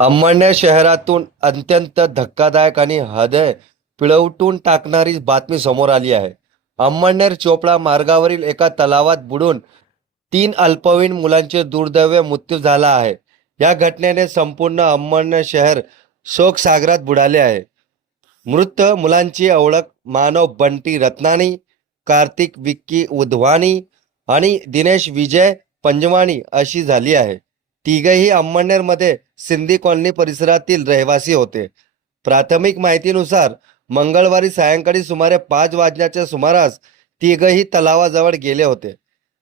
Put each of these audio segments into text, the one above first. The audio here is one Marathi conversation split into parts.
अमळनेर शहरातून अत्यंत धक्कादायक आणि हृदय पिळवटून टाकणारी बातमी समोर आली आहे. अमळनेर चोपडा मार्गावरील एका तलावात बुडून 3 अल्पवयीन मुलांचे दुर्दैवी मृत्यू झाला आहे. या घटनेने संपूर्ण अमळनेर शहर शोकसागरात बुडाले आहे. मृत मुलांची ओळख मानव बंटी रत्नानी, कार्तिक विक्की उधवानी आणि दिनेश विजय पंजवाणी अशी झाली आहे. तिघेही अंमळनेरमध्ये सिंधी कॉलनी परिसरातील रहिवासी होते. प्राथमिक माहितीनुसार मंगळवारी सायंकाळी सुमारे 5 वाजण्याच्या सुमारास तिघेही तलावाजवळ गेले होते.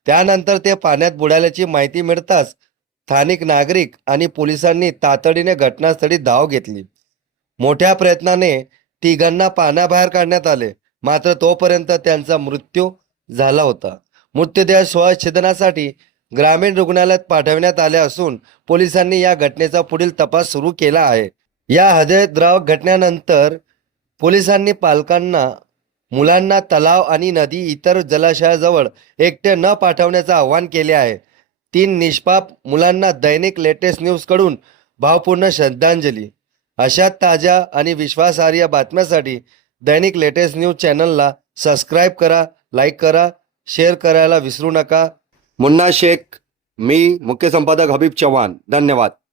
त्यानंतर ते पाण्यात बुडाल्याची माहिती मिळताच स्थानिक नागरिक आणि पोलिसांनी तातडीने घटनास्थळी धाव घेतली. मोठ्या प्रयत्नाने तिघांना पाण्याबाहेर काढण्यात आले, मात्र तोपर्यंत त्यांचा मृत्यू झाला होता. मृतदेह शवछेदनासाठी ग्रामीण रुग्णालयात पाठवण्यात आले असून पोलिसांनी या घटनेचा पुढील तपास सुरू केला आहे. या हृदयद्रावक घटनेनंतर पोलिसांनी पालकांना मुलांना तलाव आणि नदी इतर जलाशयाजवळ एकटे न पाठवण्याचे आवाहन केले आहे. 3 निष्पाप मुलांना दैनिक लेटेस्ट न्यूजकडून भावपूर्ण श्रद्धांजली. अशा ताज्या आणि विश्वासार्ह बातम्यांसाठी दैनिक लेटेस्ट न्यूज चॅनलला सबस्क्राईब करा, लाईक करा, शेअर करायला विसरू नका. मुन्ना शेख, मी मुख्य संपादक हबीब चव्हाण. धन्यवाद.